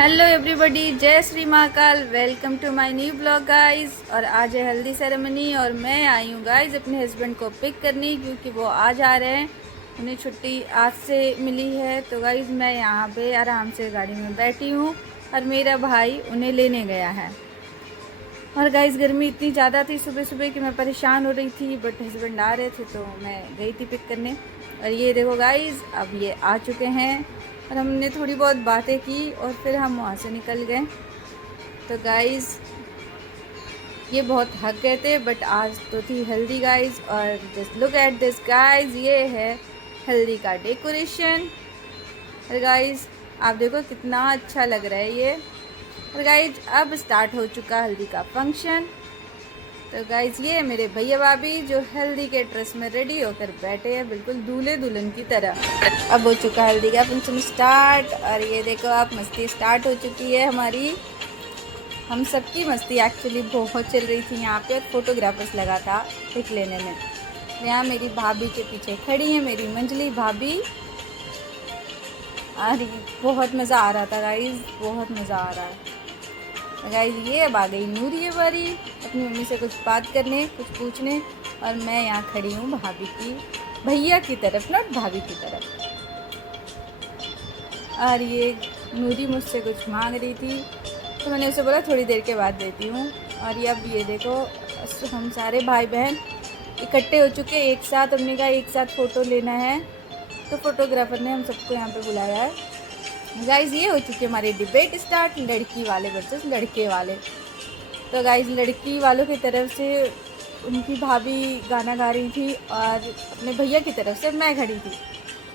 Hello everybody, जय Shri Mahakal. Welcome to my new blog guys. और आज है हल्दी सेरेमनी और मैं आई हूँ गाइस अपने हस्बैंड को पिक करने, क्योंकि वो आज आ रहे हैं। उन्हें छुट्टी आज से मिली है। तो गाइस मैं यहाँ पे आराम से गाड़ी में बैठी हूँ और मेरा भाई उन्हें लेने गया है। और गाइस गर्मी इतनी ज़्यादा थी सुबह सुबह कि मैं परेशान हो रही थी, बट हस्बैंड आ रहे थे तो मैं गई थी पिक करने। और ये देखो गाइस, अब ये आ चुके हैं और हमने थोड़ी बहुत बातें की और फिर हम वहाँ से निकल गए। तो गाइस ये बहुत थक गए थे, बट आज तो थी हल्दी गाइस। और just look at this guys, ये है हल्दी का डेकोरेशन। और गाइस आप देखो कितना अच्छा लग रहा है ये। और गाइज अब स्टार्ट हो चुका हल्दी का फंक्शन। तो गाइज ये मेरे भैया भाभी जो हल्दी के ड्रेस में रेडी होकर बैठे हैं, बिल्कुल दूल्हे दुल्हन की तरह। अब हो चुका हल्दी का फंक्शन स्टार्ट। और ये देखो आप, मस्ती स्टार्ट हो चुकी है हमारी। हम सबकी मस्ती एक्चुअली बहुत चल रही थी यहाँ पे, और फोटोग्राफर्स लगा था पिक लेने में। यहाँ मेरी भाभी के पीछे खड़ी है मेरी मंजली भाभी। अरे बहुत मज़ा आ रहा था गाइज, बहुत मज़ा आ रहा है। गाइस ये अब आ गई नूरी बारी अपनी मम्मी से कुछ बात करने, कुछ पूछने। और मैं यहाँ खड़ी हूँ भाभी की, भैया की तरफ, नॉट भाभी की तरफ। और ये नूरी मुझसे कुछ मांग रही थी, तो मैंने उसे बोला थोड़ी देर के बाद देती हूँ। और ये अब ये देखो, हम सारे भाई बहन इकट्ठे हो चुके एक साथ। हमने कहा एक साथ फ़ोटो लेना है, तो फोटोग्राफर ने हम सबको यहाँ पे बुलाया है। गाइज़ ये हो चुकी है हमारी डिबेट स्टार्ट, लड़की वाले वर्सेस लड़के वाले। तो गाइज़ लड़की वालों की तरफ से उनकी भाभी गाना गा रही थी और अपने भैया की तरफ से मैं खड़ी थी।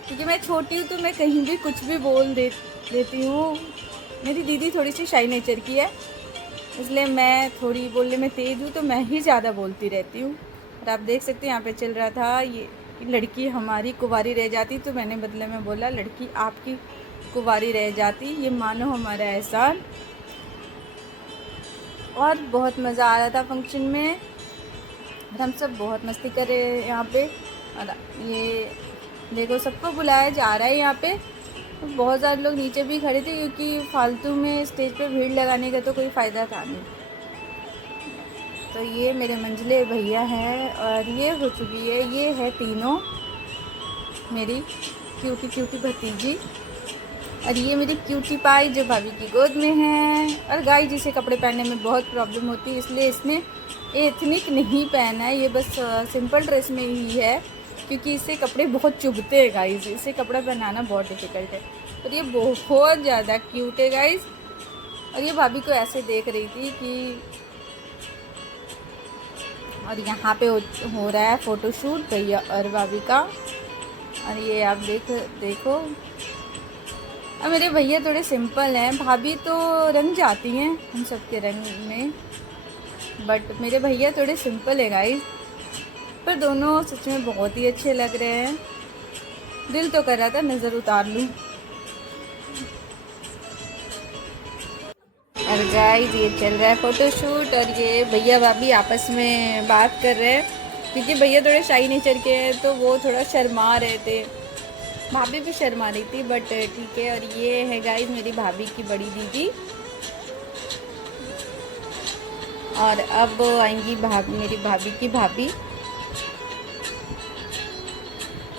क्योंकि मैं छोटी हूँ तो मैं कहीं भी कुछ भी बोल देती हूँ। मेरी दीदी थोड़ी सी शाई नेचर की है, इसलिए मैं थोड़ी बोलने में तेज़ हूँ, तो मैं ही ज़्यादा बोलती रहती हूँ। और आप देख सकते हैं यहाँ पे चल रहा था ये, लड़की हमारी कुंवारी रह जाती, तो मैंने बदले में बोला लड़की आपकी कुंवारी रह जाती, ये मानो हमारा एहसान। और बहुत मज़ा आ रहा था फंक्शन में, और हम सब बहुत मस्ती कर रहे हैं यहाँ पे। और ये देखो सबको बुलाया जा रहा है यहाँ पे। तो बहुत सारे लोग नीचे भी खड़े थे, क्योंकि फालतू में स्टेज पे भीड़ लगाने का तो कोई फ़ायदा था नहीं। तो ये मेरे मंझले भैया हैं और ये हो चुकी है, ये है तीनों मेरी क्यूटी क्यूटी भतीजी। और ये मेरी क्यूटी पाई जो भाभी की गोद में है। और गाय जिसे कपड़े पहनने में बहुत प्रॉब्लम होती है, इसलिए इसने एथनिक नहीं पहना है, ये बस सिंपल ड्रेस में ही है, क्योंकि इससे कपड़े बहुत चुभते हैं गाइज, इसे कपड़ा पहनाना बहुत डिफ़िकल्ट है। और ये बहुत ज़्यादा क्यूट है गाइज। और ये भाभी को ऐसे देख रही थी कि, और यहाँ पे हो रहा है फ़ोटोशूट भैया और भाभी का। और ये आप देखो अब मेरे भैया थोड़े सिंपल हैं, भाभी तो रंग जाती हैं हम सब के रंग में, बट मेरे भैया थोड़े सिंपल है गाइस। पर दोनों सच में बहुत ही अच्छे लग रहे हैं। दिल तो कर रहा था नज़र उतार लूँ। और गाइस ये चल रहा है फ़ोटोशूट, और ये भैया भाभी आपस में बात कर रहे हैं, क्योंकि भैया थोड़े शाई नेचर के हैं, तो वो थोड़ा शर्मा रहे थे, भाभी भी शर्मा रही थी, बट ठीक है। और ये है गाइस मेरी भाभी की बड़ी दीदी। और अब आएंगी मेरी भाभी की भाभी,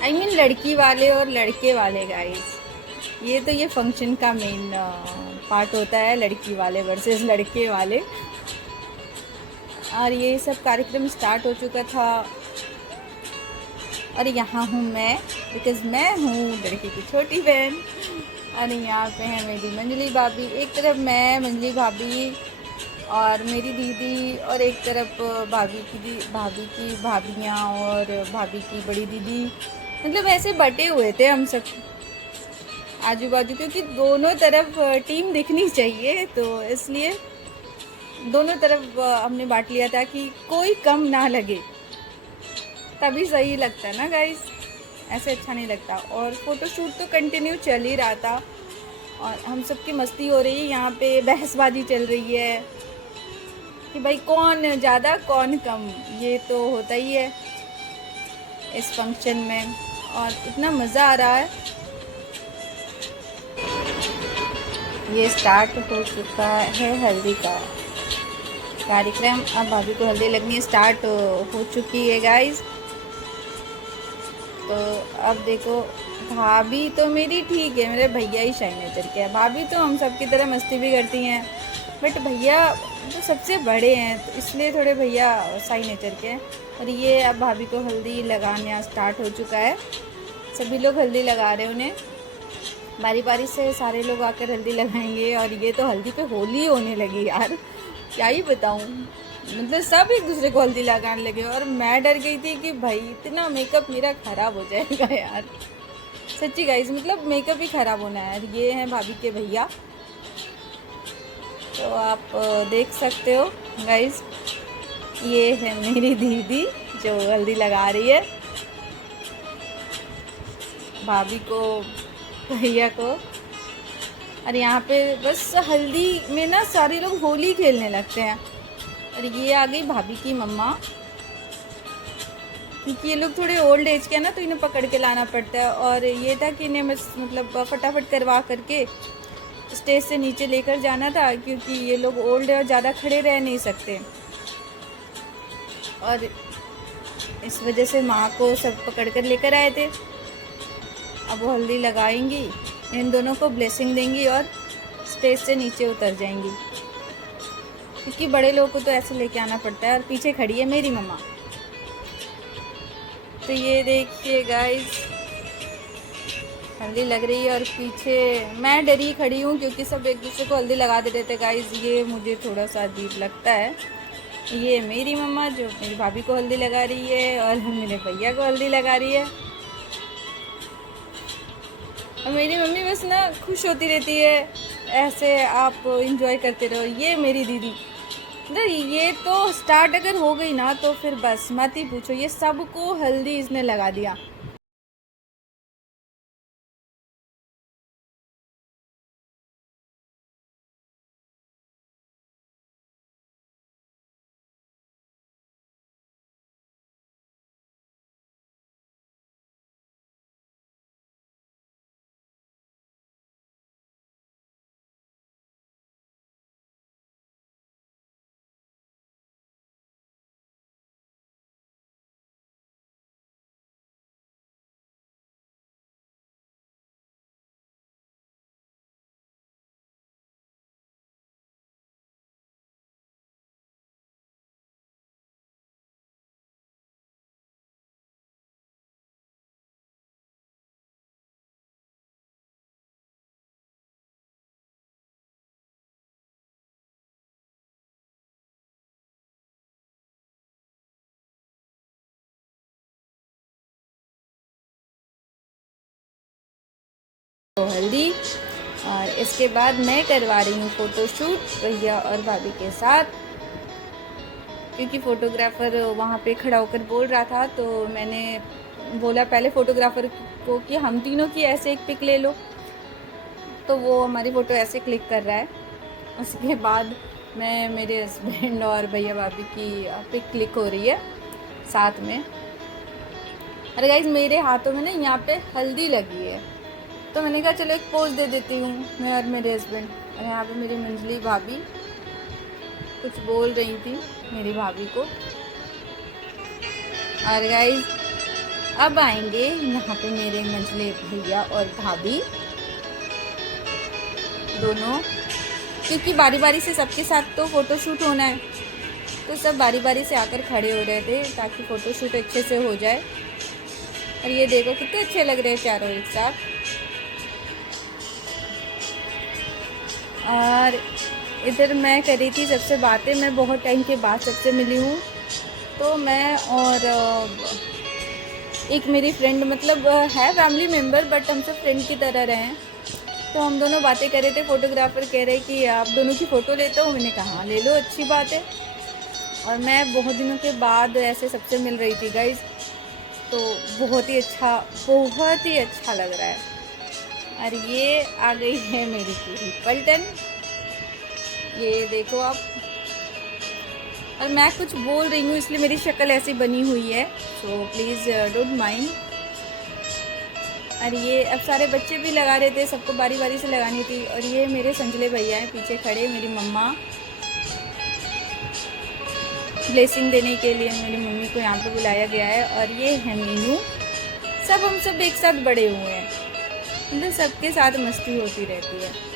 आई मीन लड़की वाले और लड़के वाले गाइस। ये तो ये फंक्शन का मेन पार्ट होता है, लड़की वाले वर्सेस लड़के वाले। और ये सब कार्यक्रम स्टार्ट हो चुका था। और यहाँ हूँ मैं, बिकॉज़ मैं हूँ लड़की की छोटी बहन। और यहाँ पे है मेरी मंजली भाभी, एक तरफ मैं मंजली भाभी और मेरी दीदी, और एक तरफ भाभी की भाभियाँ और भाभी की बड़ी दीदी। मतलब ऐसे बटे हुए थे हम सब आजू बाजू, क्योंकि दोनों तरफ टीम दिखनी चाहिए, तो इसलिए दोनों तरफ हमने बांट लिया था कि कोई कम ना लगे, तभी सही लगता है ना गाइस, ऐसे अच्छा नहीं लगता। और फ़ोटोशूट तो कंटिन्यू चल ही रहा था, और हम सब की मस्ती हो रही है, यहाँ पे बहसबाजी चल रही है कि भाई कौन ज़्यादा कौन कम, ये तो होता ही है इस फंक्शन में। और इतना मज़ा आ रहा है। ये स्टार्ट हो चुका है हल्दी का कार्यक्रम। अब भाभी को हल्दी लगनी स्टार्ट हो चुकी है गाइस। तो अब देखो, भाभी तो मेरी ठीक है, मेरे भैया ही शाही नेचर के हैं। भाभी तो हम सब की तरह मस्ती भी करती हैं, बट भैया तो सबसे बड़े हैं तो इसलिए थोड़े भैया शाही नेचर के हैं। और ये अब भाभी को हल्दी लगाना स्टार्ट हो चुका है। सभी लोग हल्दी लगा रहे हैं उन्हें, बारी बारी से सारे लोग आकर हल्दी लगाएंगे। और ये तो हल्दी पे होली होने लगी यार, क्या ही बताऊँ। मतलब सब एक दूसरे को हल्दी लगाने लगे और मैं डर गई थी कि भाई इतना मेकअप मेरा ख़राब हो जाएगा यार। सच्ची गाइस, मतलब मेकअप ही ख़राब होना है यार। ये हैं भाभी के भैया, तो आप देख सकते हो गाइस। ये है मेरी दीदी जो हल्दी लगा रही है भाभी को, भैया को। और यहाँ पे बस हल्दी में ना सारे लोग होली खेलने लगते हैं। और ये आ गई भाभी की मम्मा, क्योंकि ये लोग थोड़े ओल्ड एज के हैं ना, तो इन्हें पकड़ के लाना पड़ता है। और ये था कि इन्हें मतलब फटाफट करवा करके स्टेज से नीचे लेकर जाना था, क्योंकि ये लोग ओल्ड है और ज़्यादा खड़े रह नहीं सकते। और इस वजह से माँ को सब पकड़ कर लेकर आए थे। अब वो हल्दी लगाएंगी, इन दोनों को ब्लेसिंग देंगी और स्टेज से नीचे उतर जाएंगी, क्योंकि बड़े लोगों को तो ऐसे लेके आना पड़ता है। और पीछे खड़ी है मेरी मम्मा। तो ये देखिए गाइस, हल्दी लग रही है और पीछे मैं डरी खड़ी हूँ, क्योंकि सब एक दूसरे को हल्दी लगा देते थे गाइस। ये मुझे थोड़ा सा अजीब लगता है। ये मेरी मम्मा जो मेरी भाभी को हल्दी लगा रही है और मेरे भैया को हल्दी लगा रही है। और मेरी मम्मी बस ना खुश होती रहती है, ऐसे आप इंजॉय करते रहो। ये मेरी दीदी, ये तो स्टार्ट अगर हो गई ना तो फिर बस मत ही पूछो, ये सबको हल्दी इसने लगा दिया। तो हल्दी, और इसके बाद मैं करवा रही हूँ फ़ोटोशूट भैया और भाभी के साथ, क्योंकि फ़ोटोग्राफ़र वहाँ पे खड़ा होकर बोल रहा था। तो मैंने बोला पहले फ़ोटोग्राफ़र को कि हम तीनों की ऐसे एक पिक ले लो, तो वो हमारी फ़ोटो ऐसे क्लिक कर रहा है। उसके बाद मैं, मेरे हस्बैंड और भैया भाभी की पिक क्लिक हो रही है साथ में। अरे गाइस, मेरे हाथों में ना यहाँ पे हल्दी लगी है, तो मैंने कहा चलो एक पोज दे देती हूँ, मैं और मेरे हस्बैंड। और यहाँ पे मेरी मंजली भाभी कुछ बोल रही थी मेरी भाभी को। और गाइस, अब आएंगे यहाँ पे मेरे मंजली भैया और भाभी दोनों, क्योंकि बारी बारी से सबके साथ तो फ़ोटोशूट होना है, तो सब बारी बारी से आकर खड़े हो रहे थे ताकि फ़ोटोशूट अच्छे से हो जाए। और ये देखो कितने अच्छे लग रहे हैं चारों एक साथ। और इधर मैं कर रही थी सबसे बातें, मैं बहुत टाइम के बाद सबसे मिली हूँ। तो मैं और एक मेरी फ्रेंड, मतलब है फैमिली मेम्बर बट हम सब फ्रेंड की तरह रहे हैं। तो हम दोनों बातें कर रहे थे। फ़ोटोग्राफ़र कह रहे कि आप दोनों की फ़ोटो लेता हूँ। मैंने कहा हाँ ले लो, अच्छी बात है। और मैं बहुत दिनों के बाद ऐसे सबसे मिल रही थी गाइज़, तो बहुत ही अच्छा लग रहा है। और ये आ गई है मेरी पूरी पलटन, ये देखो आप। और मैं कुछ बोल रही हूँ इसलिए मेरी शक्ल ऐसी बनी हुई है, सो प्लीज़ डोंट माइंड। और ये अब सारे बच्चे भी लगा रहे थे, सबको बारी बारी से लगानी थी। और ये मेरे संजले भैया हैं पीछे खड़े, मेरी मम्मा ब्लेसिंग देने के लिए मेरी मम्मी को यहाँ पे बुलाया गया है। और ये है मीनू। हम सब एक साथ बड़े हुए हैं, मतलब सबके साथ मस्ती होती रहती है।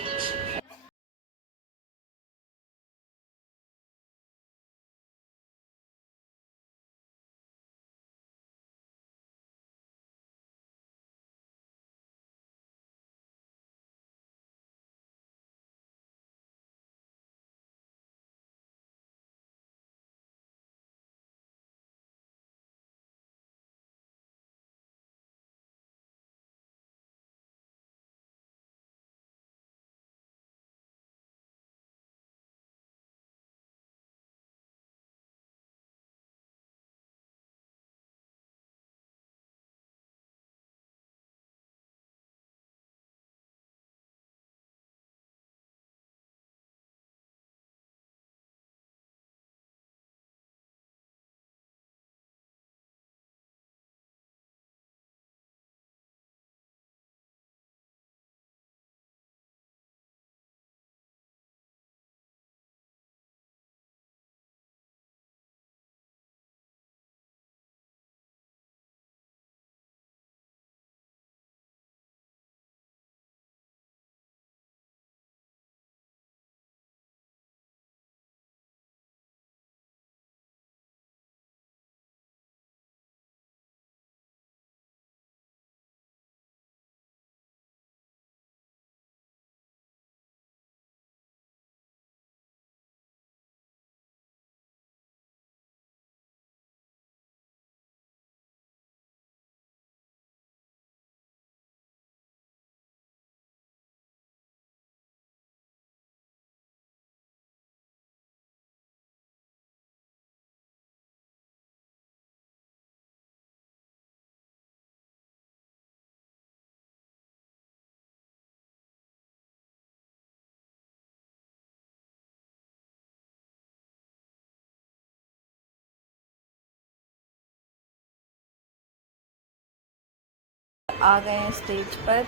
आ गए हैं स्टेज पर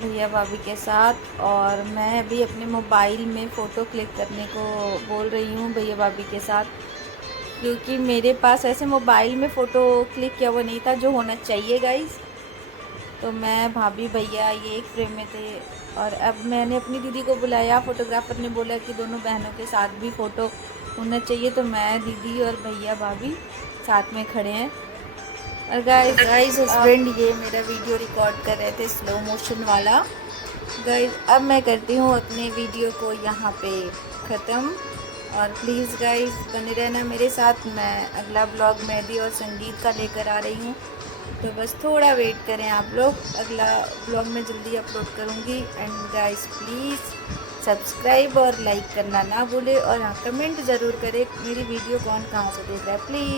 भैया भाभी के साथ। और मैं अभी अपने मोबाइल में फ़ोटो क्लिक करने को बोल रही हूँ भैया भाभी के साथ, क्योंकि मेरे पास ऐसे मोबाइल में फ़ोटो क्लिक किया वो नहीं था जो होना चाहिए गाइस। तो मैं भाभी भैया ये एक फ्रेम में थे। और अब मैंने अपनी दीदी को बुलाया, फ़ोटोग्राफ़र ने बोला कि दोनों बहनों के साथ भी फ़ोटो होना चाहिए। तो मैं, दीदी और भैया भाभी साथ में खड़े हैं। और गाइस हस्बैंड ये मेरा वीडियो रिकॉर्ड कर रहे थे स्लो मोशन वाला। गाइस अब मैं करती हूँ अपने वीडियो को यहाँ पे ख़त्म। और प्लीज़ गाइस बने रहना मेरे साथ। मैं अगला ब्लॉग मेहंदी और संगीत का लेकर आ रही हूँ, तो बस थोड़ा वेट करें आप लोग। अगला ब्लॉग मैं जल्दी अपलोड करूँगी। एंड गाइस प्लीज़ सब्सक्राइब और लाइक करना ना भूले। और हाँ, कमेंट ज़रूर करें मेरी वीडियो कौन कहाँ से देख रहा है प्लीज़।